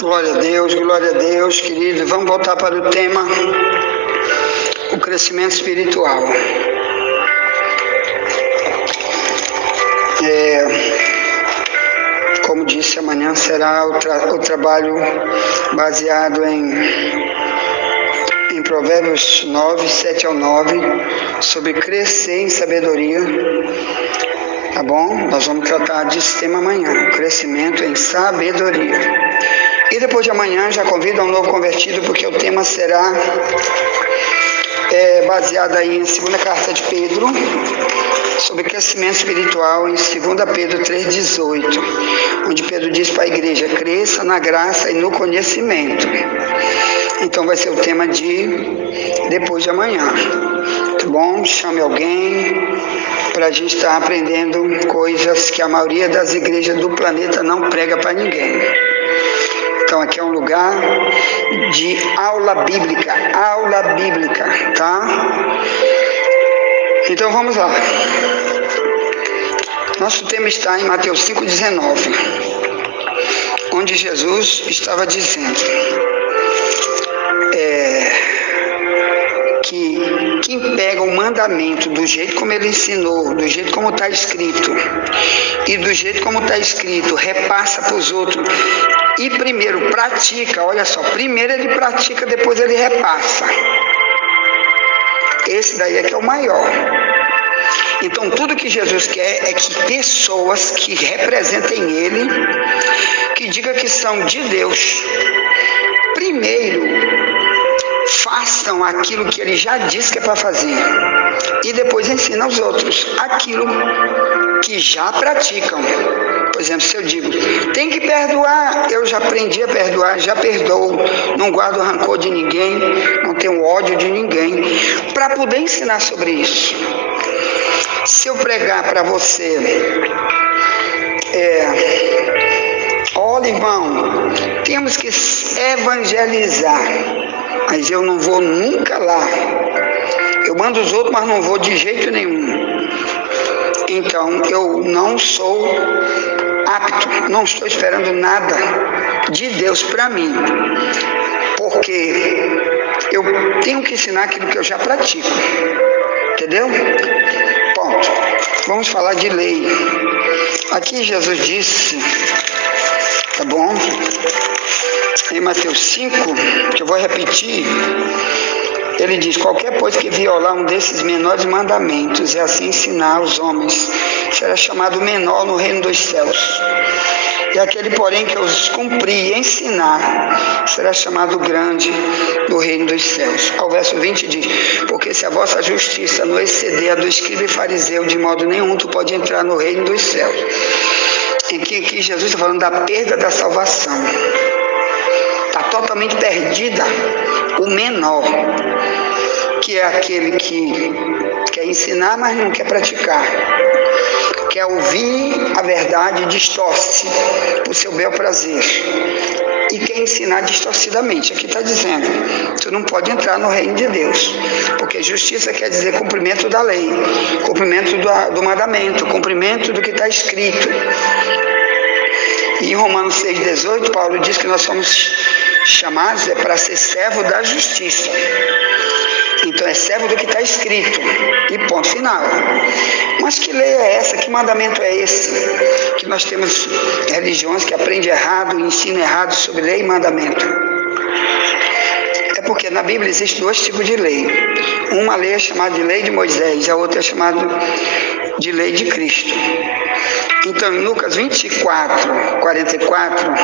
Glória a Deus, querido. Vamos voltar para o tema, o crescimento espiritual. Como disse, amanhã será o trabalho baseado em Provérbios 9, 7 ao 9, sobre crescer em sabedoria. Tá bom? Nós vamos tratar desse tema amanhã, crescimento em sabedoria. E depois de amanhã já convido um novo convertido, porque o tema será baseado aí em 2ª carta de Pedro, sobre crescimento espiritual, em 2 Pedro 3,18, onde Pedro diz para a igreja: cresça na graça e no conhecimento. Então vai ser o tema de depois de amanhã, tá bom? Chame alguém para a gente estar aprendendo coisas que a maioria das igrejas do planeta não prega para ninguém. Então aqui é um lugar de aula bíblica, tá? Então vamos lá. Nosso tema está em Mateus 5,19, onde Jesus estava dizendo que quem pega o mandamento do jeito como ele ensinou, do jeito como está escrito, e do jeito como está escrito, repassa para os outros, e primeiro pratica, olha só, primeiro ele pratica, depois ele repassa. Esse daí é que é o maior. Então tudo que Jesus quer é que pessoas que representem ele, que digam que são de Deus, primeiro façam aquilo que ele já disse que é para fazer, e depois ensina aos outros aquilo que já praticam. Por exemplo, se eu digo, tem que perdoar, eu já aprendi a perdoar, já perdoo, não guardo rancor de ninguém, não tenho ódio de ninguém, para poder ensinar sobre isso. Se eu pregar para você, olha, irmão, temos que evangelizar, mas eu não vou nunca lá. Eu mando os outros, mas não vou de jeito nenhum. Então, eu não sou apto, não estou esperando nada de Deus para mim, porque eu tenho que ensinar aquilo que eu já pratico. Entendeu? Ponto. Vamos falar de lei. Aqui Jesus disse, tá bom? Em Mateus 5, que eu vou repetir, ele diz: qualquer coisa que violar um desses menores mandamentos e assim ensinar aos homens, será chamado menor no reino dos céus. E aquele, porém, que os cumprir e ensinar, será chamado grande no reino dos céus. Ao verso 20 diz: porque se a vossa justiça não exceder a do escriba e fariseu, de modo nenhum tu pode entrar no reino dos céus. Em que Jesus está falando da perda da salvação. Está totalmente perdida o menor, que é aquele que quer ensinar, mas não quer praticar. Quer ouvir a verdade e distorce por seu bel prazer. E quer ensinar distorcidamente. Aqui está dizendo, tu não pode entrar no reino de Deus. Porque justiça quer dizer cumprimento da lei, cumprimento do mandamento, cumprimento do que está escrito. E em Romanos 6,18, Paulo diz que nós somos chamados para ser servo da justiça. Então é servo do que está escrito. E ponto final. Mas que lei é essa? Que mandamento é esse? Que nós temos religiões que aprendem errado, ensinam errado sobre lei e mandamento. É porque na Bíblia existem 2 tipos de lei. Uma lei é chamada de lei de Moisés, e a outra é chamada de lei de Cristo. Então em Lucas 24, 44,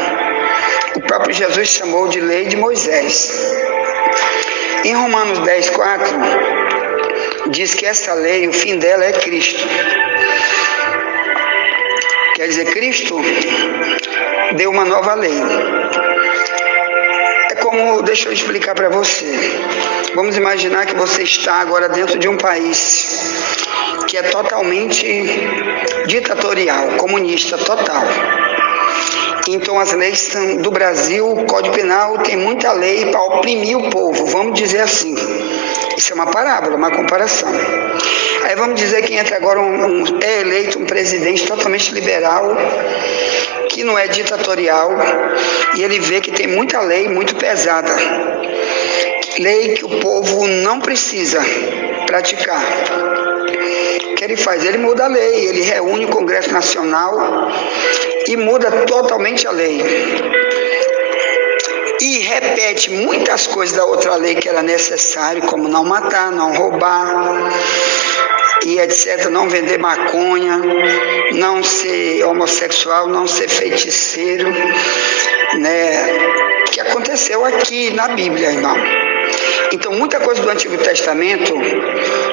o próprio Jesus chamou de lei de Moisés. Em Romanos 10, 4, diz que essa lei, o fim dela é Cristo. Quer dizer, Cristo deu uma nova lei. É como, deixa eu explicar para você. Vamos imaginar que você está agora dentro de um país que é totalmente ditatorial, comunista total. Então as leis do Brasil, o Código Penal tem muita lei para oprimir o povo, vamos dizer assim. Isso é uma parábola, uma comparação. Aí vamos dizer que entra agora é eleito um presidente totalmente liberal, que não é ditatorial, e ele vê que tem muita lei muito pesada, lei que o povo não precisa praticar. O que ele faz? Ele muda a lei, ele reúne o Congresso Nacional e muda totalmente a lei. E repete muitas coisas da outra lei que era necessário, como não matar, não roubar, e etc., não vender maconha, não ser homossexual, não ser feiticeiro, né? Que aconteceu aqui na Bíblia, irmão. Então, muita coisa do Antigo Testamento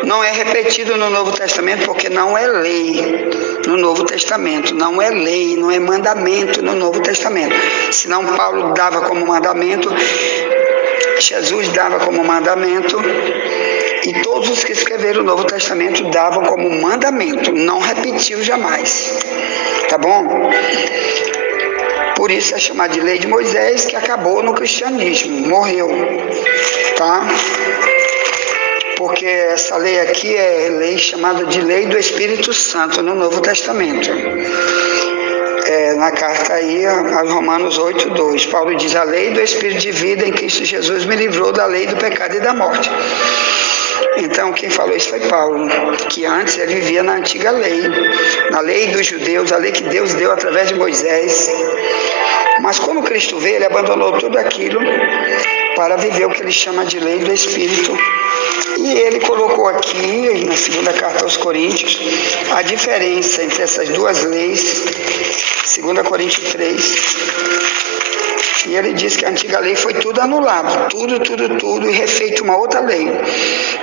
não é repetido no Novo Testamento, porque não é lei no Novo Testamento, não é lei, não é mandamento no Novo Testamento. Senão Paulo dava como mandamento, Jesus dava como mandamento, e todos os que escreveram o Novo Testamento davam como mandamento, não repetiu jamais, tá bom? Por isso é chamado de lei de Moisés, que acabou no cristianismo, morreu, tá? Porque essa lei aqui é lei chamada de lei do Espírito Santo no Novo Testamento. Na carta aí, a Romanos 8:2, Paulo diz: a lei do Espírito de vida em Cristo Jesus me livrou da lei do pecado e da morte. Então, quem falou isso foi Paulo, que antes ele vivia na antiga lei, na lei dos judeus, a lei que Deus deu através de Moisés. Mas quando Cristo veio, ele abandonou tudo aquilo para viver o que ele chama de lei do Espírito. E ele colocou aqui, na segunda carta aos Coríntios, a diferença entre essas duas leis, 2 Coríntios 3. E ele diz que a antiga lei foi tudo anulado, tudo, e refeito uma outra lei,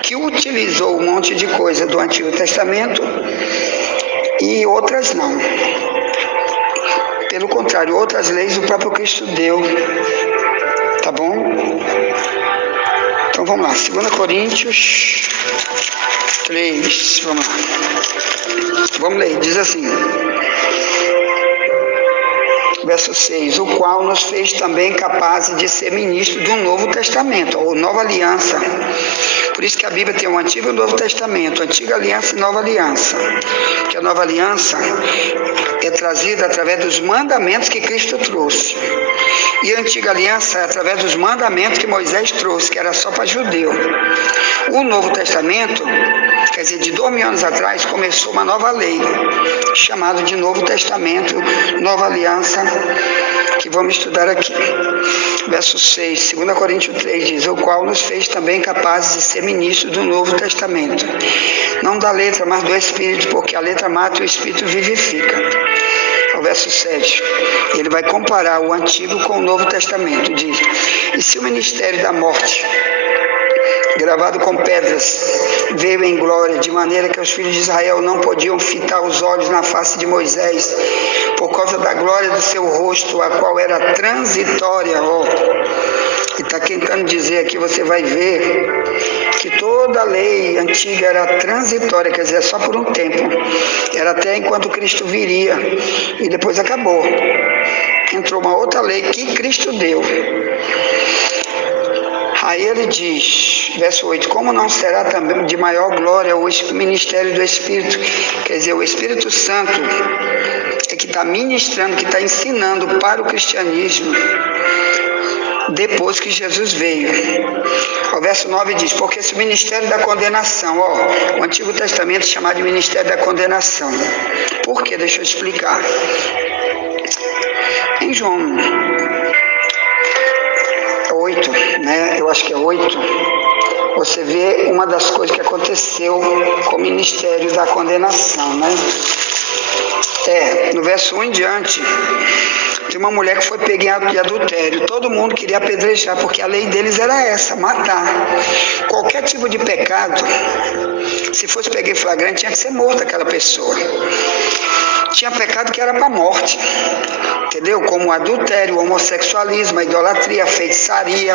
que utilizou um monte de coisa do Antigo Testamento e outras não. Pelo contrário, outras leis o próprio Cristo deu, tá bom? Então vamos lá, 2 Coríntios 3, vamos lá. Vamos ler, diz assim, verso 6, o qual nos fez também capazes de ser ministros do Novo Testamento, ou Nova Aliança. Por isso que a Bíblia tem o Antigo e o Novo Testamento, Antiga Aliança e Nova Aliança. Que a Nova Aliança é trazida através dos mandamentos que Cristo trouxe. E a Antiga Aliança é através dos mandamentos que Moisés trouxe, que era só para judeu. O Novo Testamento, quer dizer, de 2000 anos atrás, começou uma nova lei, chamada de Novo Testamento, Nova Aliança, que vamos estudar aqui. Verso 6, 2 Coríntios 3 diz, o qual nos fez também capazes de ser ministros do Novo Testamento. Não da letra, mas do Espírito, porque a letra mata e o Espírito vivifica. O verso 7, ele vai comparar o Antigo com o Novo Testamento, diz, e se o ministério da morte, gravado com pedras, veio em glória, de maneira que os filhos de Israel não podiam fitar os olhos na face de Moisés, por causa da glória do seu rosto, a qual era transitória, e está tentando dizer aqui, você vai ver, que toda a lei antiga era transitória, quer dizer, só por um tempo, era até enquanto Cristo viria, e depois acabou. Entrou uma outra lei que Cristo deu. Aí ele diz, verso 8, como não será também de maior glória o ministério do Espírito? Quer dizer, o Espírito Santo é que está ministrando, que está ensinando para o cristianismo, depois que Jesus veio. O verso 9 diz, porque esse ministério da condenação, o Antigo Testamento chamado de ministério da condenação. Por quê? Deixa eu explicar. Em João 8, né? Eu acho que é 8, você vê uma das coisas que aconteceu com o ministério da condenação, né? No verso 1 em diante, tem uma mulher que foi pega em ato de adultério. Todo mundo queria apedrejar, porque a lei deles era essa, matar. Qualquer tipo de pecado, se fosse pegar em flagrante, tinha que ser morta aquela pessoa. Tinha pecado que era para a morte, entendeu? Como o adultério, o homossexualismo, a idolatria, a feitiçaria,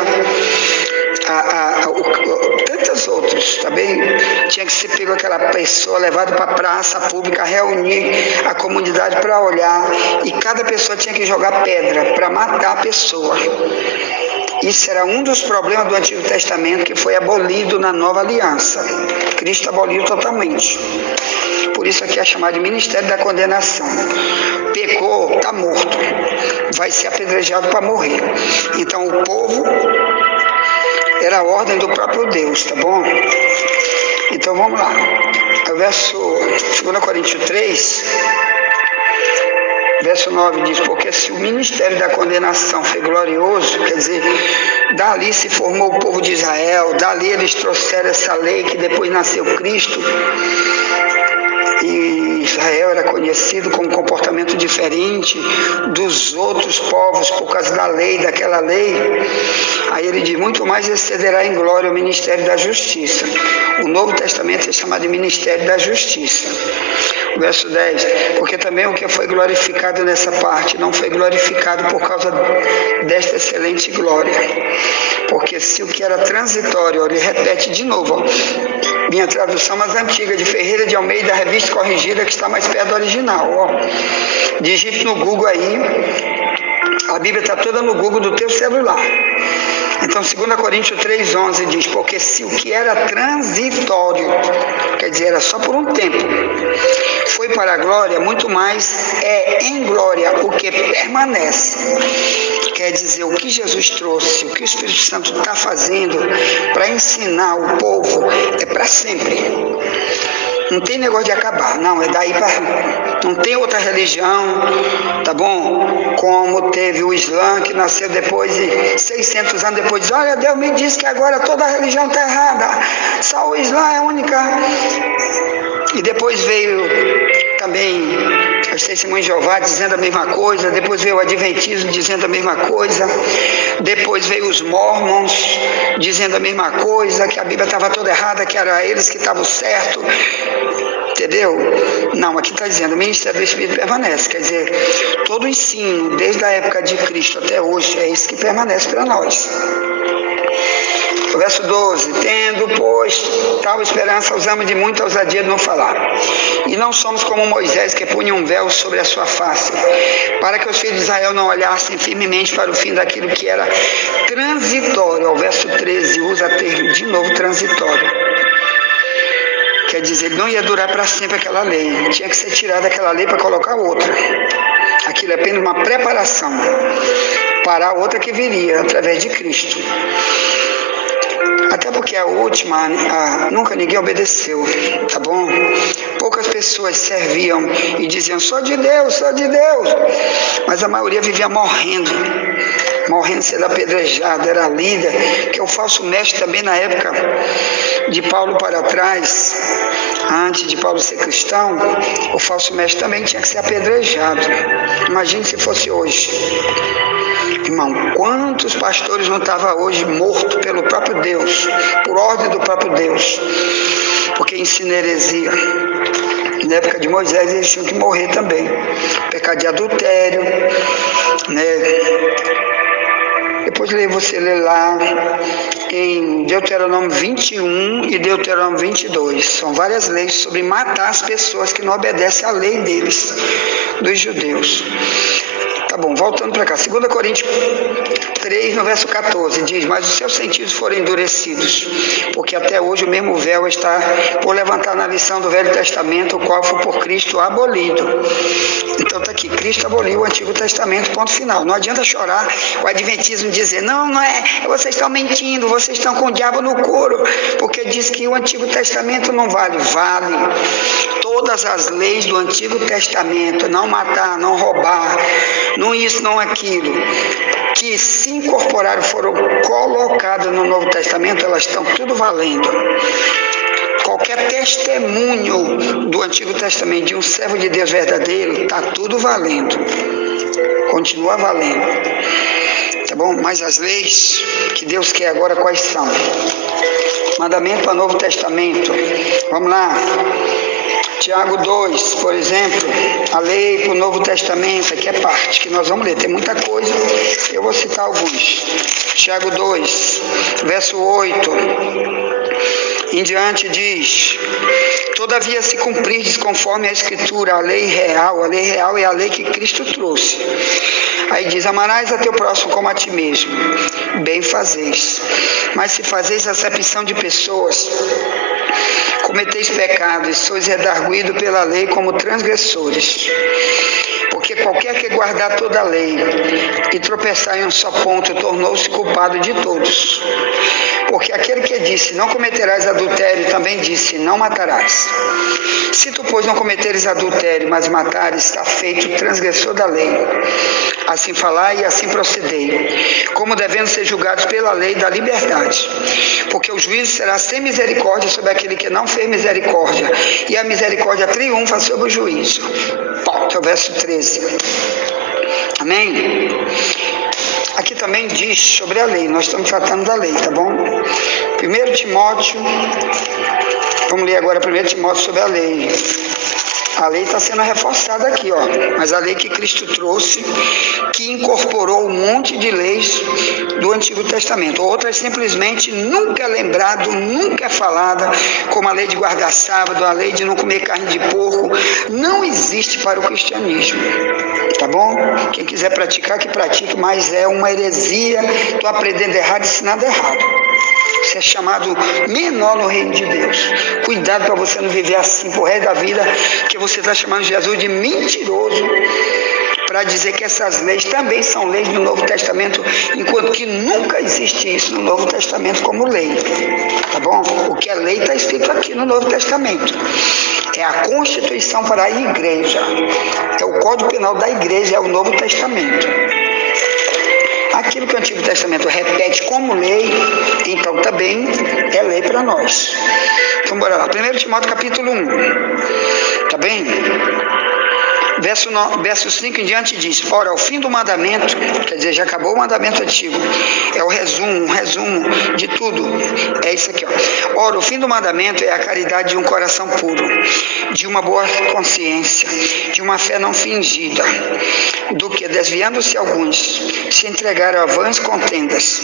tantos outros, tá bem? Tinha que ser pego aquela pessoa, levado para a praça pública, reunir a comunidade para olhar, e cada pessoa tinha que jogar pedra para matar a pessoa. Isso era um dos problemas do Antigo Testamento, que foi abolido na Nova Aliança. Cristo aboliu totalmente. Por Por isso aqui é chamado de ministério da condenação. Pecou, está morto, vai ser apedrejado para morrer. Então o povo era a ordem do próprio Deus, tá bom? Então vamos lá. O verso 2 Coríntios 3, verso 9 diz: porque se o ministério da condenação foi glorioso, quer dizer, dali se formou o povo de Israel, dali eles trouxeram essa lei que depois nasceu Cristo, e Israel era conhecido com um comportamento diferente dos outros povos por causa da lei, daquela lei. Aí ele diz: muito mais excederá em glória o ministério da justiça. O Novo Testamento é chamado de ministério da justiça. Verso 10, porque também o que foi glorificado nessa parte não foi glorificado por causa desta excelente glória. Porque se o que era transitório, ele repete de novo, ó, minha tradução mais antiga, de Ferreira de Almeida, revista corrigida, que está mais perto do original. Ó. Digite no Google aí, a Bíblia está toda no Google do teu celular. Então, 2 Coríntios 3,11 diz: porque se o que era transitório, quer dizer, era só por um tempo, foi para a glória, muito mais é em glória o que permanece. Quer dizer, o que Jesus trouxe, o que o Espírito Santo está fazendo para ensinar o povo é para sempre. Não tem negócio de acabar, não, é daí para... Não tem outra religião, tá bom? Como teve o Islã, que nasceu depois de 600 anos depois, diz: olha, Deus me disse que agora toda a religião está errada, só o Islã é a única. E depois veio também as Testemunhas de Jeová dizendo a mesma coisa, depois veio o Adventismo dizendo a mesma coisa, depois veio os Mormons dizendo a mesma coisa, que a Bíblia estava toda errada, que era eles que estavam certos. Entendeu? Não, aqui está dizendo, o ministério do Espírito permanece, quer dizer, todo o ensino, desde a época de Cristo até hoje, é isso que permanece para nós. O verso 12, tendo, pois, tal esperança, usamos de muita ousadia de não falar. E não somos como Moisés, que punha um véu sobre a sua face, para que os filhos de Israel não olhassem firmemente para o fim daquilo que era transitório. O verso 13 usa o termo de novo, transitório. Quer dizer, não ia durar para sempre aquela lei, tinha que ser tirada aquela lei para colocar outra. Aquilo é apenas uma preparação para a outra que viria através de Cristo. Até porque a última, nunca ninguém obedeceu, tá bom? Poucas pessoas serviam e diziam: sou de Deus, sou de Deus. Mas a maioria vivia morrendo sendo apedrejado, era líder, que o falso mestre também na época de Paulo para trás, antes de Paulo ser cristão, o falso mestre também tinha que ser apedrejado. Imagine se fosse hoje. Irmão, quantos pastores não estavam hoje mortos pelo próprio Deus, por ordem do próprio Deus, porque ensina heresia. Na época de Moisés eles tinham que morrer também, pecado de adultério, né? Depois você lê lá em Deuteronômio 21 e Deuteronômio 22. São várias leis sobre matar as pessoas que não obedecem à lei deles, dos judeus. Tá bom, voltando para cá. 2 Coríntios 3, no verso 14, diz: mas os seus sentidos foram endurecidos, porque até hoje o mesmo véu está por levantar na lição do Velho Testamento, o qual foi por Cristo abolido. Então está aqui, Cristo aboliu o Antigo Testamento, ponto final. Não adianta chorar o Adventismo dizer: não é, vocês estão mentindo, vocês estão com o diabo no couro, porque diz que o Antigo Testamento não vale. Vale. Todas as leis do Antigo Testamento, não matar, não roubar, não isso, não aquilo, que se incorporaram, foram colocadas no Novo Testamento, elas estão tudo valendo. Qualquer testemunho do Antigo Testamento de um servo de Deus verdadeiro, está tudo valendo. Continua valendo. Tá bom? Mas as leis que Deus quer agora quais são? Mandamento para o Novo Testamento. Vamos lá. Tiago 2, por exemplo, a lei para o Novo Testamento, aqui é parte que nós vamos ler, tem muita coisa, eu vou citar alguns. Tiago 2, verso 8 em diante diz: todavia se cumprirdes conforme a Escritura, a lei real é a lei que Cristo trouxe. Aí diz: amarás a teu próximo como a ti mesmo, bem fazeis. Mas se fazeis acepção de pessoas, cometeis pecado e sois redarguidos pela lei como transgressores. Porque qualquer que guardar toda a lei e tropeçar em um só ponto, tornou-se culpado de todos. Porque aquele que disse, não cometerás adultério, também disse, não matarás. Se tu, pois, não cometeres adultério, mas matares, está feito transgressor da lei. Assim falai e assim procedei, como devendo ser julgados pela lei da liberdade. Porque o juízo será sem misericórdia sobre aquele que não fez misericórdia, e a misericórdia triunfa sobre o juízo. Ponto, é o verso 13. Amém? Aqui também diz sobre a lei, nós estamos tratando da lei, tá bom? 1 Timóteo, vamos ler agora 1 Timóteo sobre a lei. A lei está sendo reforçada aqui, ó, mas a lei que Cristo trouxe, que incorporou um monte de leis do Antigo Testamento. Outras simplesmente nunca é lembrado, nunca é falada, como a lei de guardar sábado, a lei de não comer carne de porco, não existe para o cristianismo. Tá bom? Quem quiser praticar, que pratique, mas é uma heresia, estou aprendendo errado, ensinando errado. Você é chamado menor no reino de Deus. Cuidado para você não viver assim por resto da vida, que você está chamando Jesus de mentiroso, para dizer que essas leis também são leis do Novo Testamento, enquanto que nunca existe isso no Novo Testamento como lei. Tá bom? O que é lei está escrito aqui no Novo Testamento. É a Constituição para a igreja. É o Código Penal da igreja, é o Novo Testamento. Aquilo que o Antigo Testamento repete como lei, então também é lei para nós. Então, bora lá. 1 Timóteo capítulo 1. Tá bem? Verso 5 em diante diz: ora, o fim do mandamento, quer dizer, já acabou o mandamento antigo, é um resumo de tudo, é isso aqui, ó. Ora, o fim do mandamento é a caridade de um coração puro, de uma boa consciência, de uma fé não fingida, do que, desviando-se alguns, se entregaram a vãs contendas,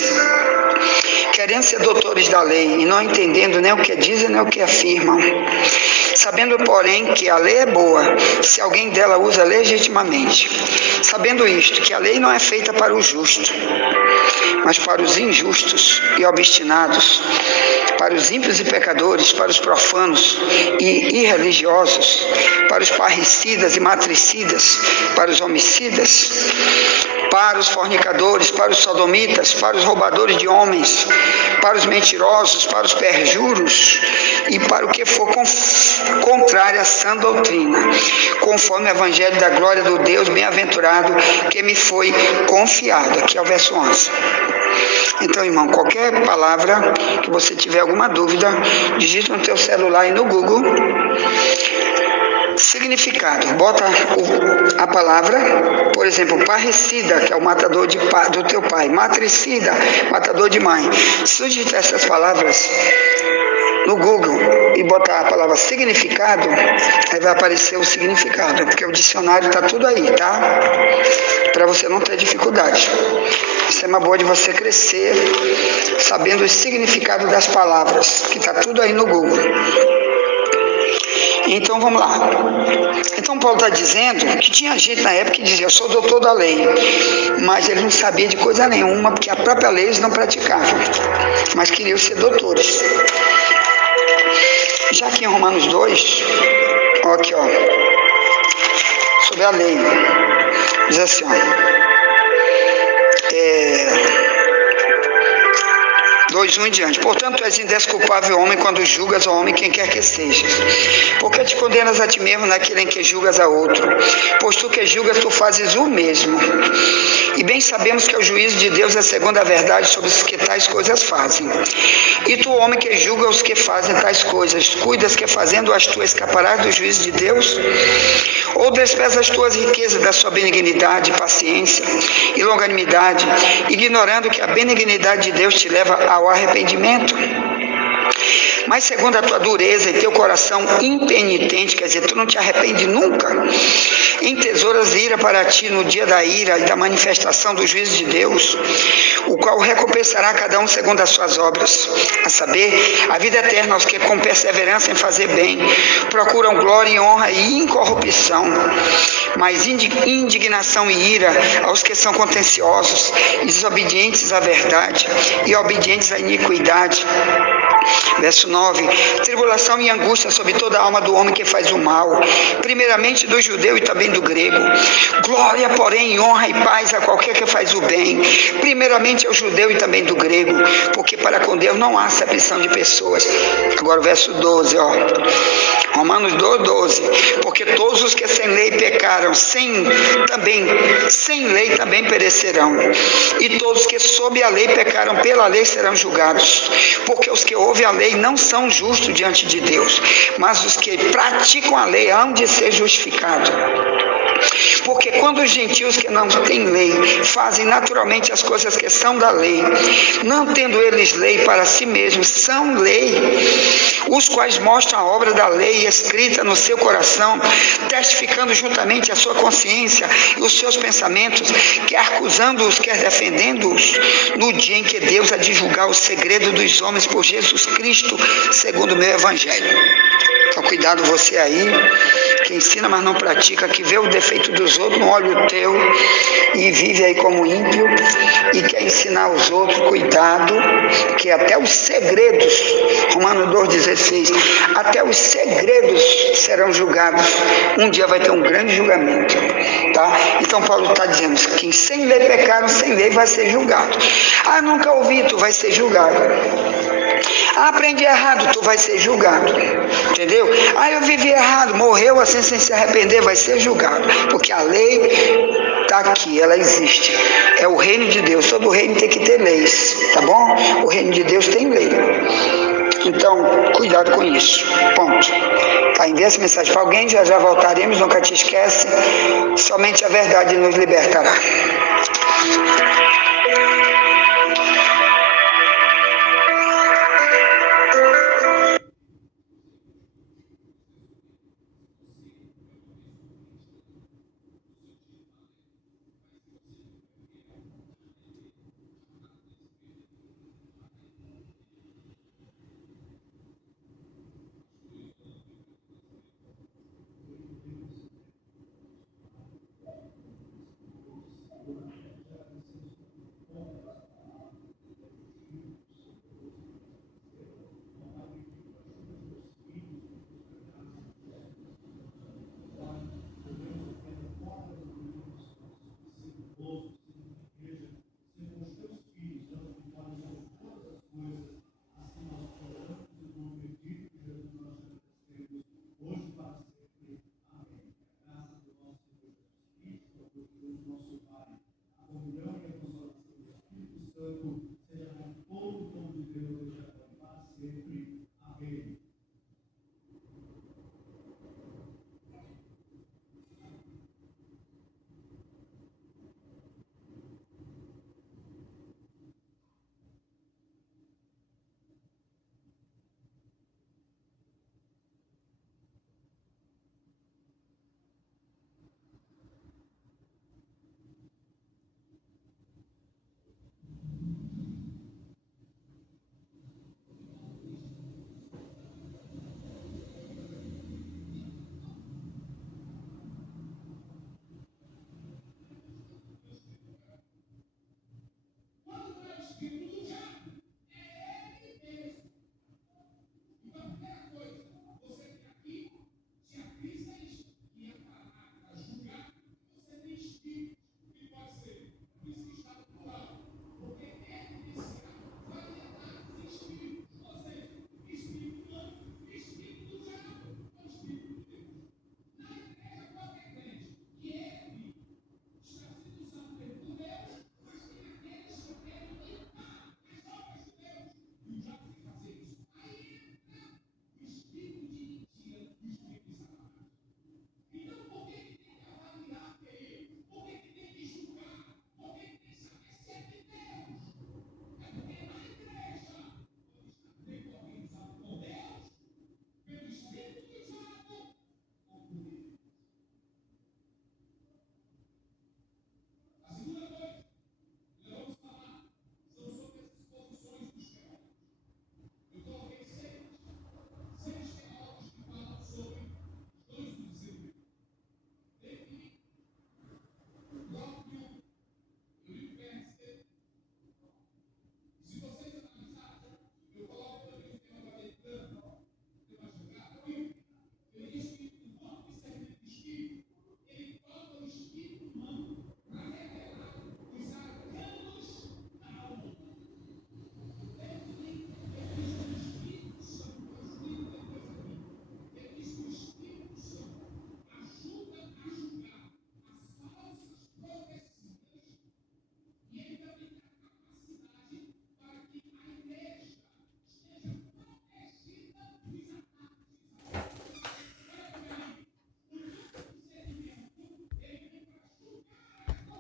querendo ser doutores da lei, e não entendendo nem o que dizem, nem o que afirmam. Sabendo, porém, que a lei é boa, se alguém dela usa legitimamente. Sabendo isto, que a lei não é feita para o justo, mas para os injustos e obstinados, para os ímpios e pecadores, para os profanos e irreligiosos, para os parricidas e matricidas, para os homicidas, para os fornicadores, para os sodomitas, para os roubadores de homens, para os mentirosos, para os perjuros e para o que for contrário à sã doutrina, conforme o evangelho da glória do Deus bem-aventurado que me foi confiado. Aqui é o verso 11. Então, irmão, qualquer palavra que você tiver alguma dúvida, digite no teu celular e no Google significado, bota a palavra, por exemplo, parricida, que é o matador do teu pai, matricida, matador de mãe. Se tu digitar essas palavras no Google e botar a palavra significado, aí vai aparecer o significado, porque o dicionário está tudo aí, tá? Para você não ter dificuldade. Isso é uma boa de você crescer sabendo o significado das palavras, que está tudo aí no Google. Então vamos lá. Então Paulo está dizendo que tinha gente na época que dizia: eu sou doutor da lei, mas ele não sabia de coisa nenhuma, porque a própria lei eles não praticavam, mas queriam ser doutores. Já aqui em Romanos 2, ó, aqui, ó, sobre a lei, diz assim, ó, 2:1 em diante. Portanto, tu és indesculpável homem quando julgas ao homem quem quer que seja. Porque te condenas a ti mesmo naquele em que julgas a outro? Pois tu que julgas, tu fazes o mesmo. E bem sabemos que o juízo de Deus é segundo a verdade sobre os que tais coisas fazem. E tu, homem que julga os que fazem tais coisas, cuidas que fazendo-as tu escaparás do juízo de Deus? Ou desprezas as tuas riquezas da sua benignidade, paciência e longanimidade, ignorando que a benignidade de Deus te leva ao arrependimento? Mas segundo a tua dureza e teu coração impenitente, quer dizer, tu não te arrepende nunca, entesouras ira para ti no dia da ira e da manifestação do juízo de Deus, o qual recompensará cada um segundo as suas obras, a saber, a vida eterna aos que com perseverança em fazer bem procuram glória e honra e incorrupção, mas indignação e ira aos que são contenciosos, desobedientes à verdade e obedientes à iniquidade. Verso 9, tribulação e angústia sobre toda a alma do homem que faz o mal, primeiramente do judeu e também do grego. Glória, porém, honra e paz a qualquer que faz o bem, primeiramente ao judeu e também do grego, porque para com Deus não há acepção de pessoas. Agora o verso 12, Romanos 12, porque todos os que sem lei pecaram, sem lei também perecerão, e todos que sob a lei pecaram pela lei serão julgados, porque os que ouvem a lei não são justos diante de Deus, mas os que praticam a lei hão de ser justificados. Porque quando os gentios que não têm lei fazem naturalmente as coisas que são da lei, não tendo eles lei para si mesmos, são lei, os quais mostram a obra da lei escrita no seu coração, testificando juntamente a sua consciência e os seus pensamentos, quer acusando-os, quer defendendo-os, no dia em que Deus há de julgar o segredo dos homens por Jesus Cristo, segundo o meu evangelho. Então, cuidado você aí, que ensina, mas não pratica, que vê o defeito dos outros, não olha o teu, e vive aí como ímpio, e quer ensinar os outros, cuidado, que até os segredos, Romanos 2,16, até os segredos serão julgados, um dia vai ter um grande julgamento, tá? Então Paulo está dizendo, quem sem lei pecaram, sem lei vai ser julgado. Nunca ouvi, tu vai ser julgado. Aprendi errado, tu vai ser julgado, entendeu? Eu vivi errado, morreu assim sem se arrepender, vai ser julgado, porque a lei está aqui, ela existe, é o reino de Deus, todo reino tem que ter leis, tá bom? O reino de Deus tem lei, então cuidado com isso, ponto. Tá, envia essa mensagem para alguém, já voltaremos, nunca te esquece, somente a verdade nos libertará.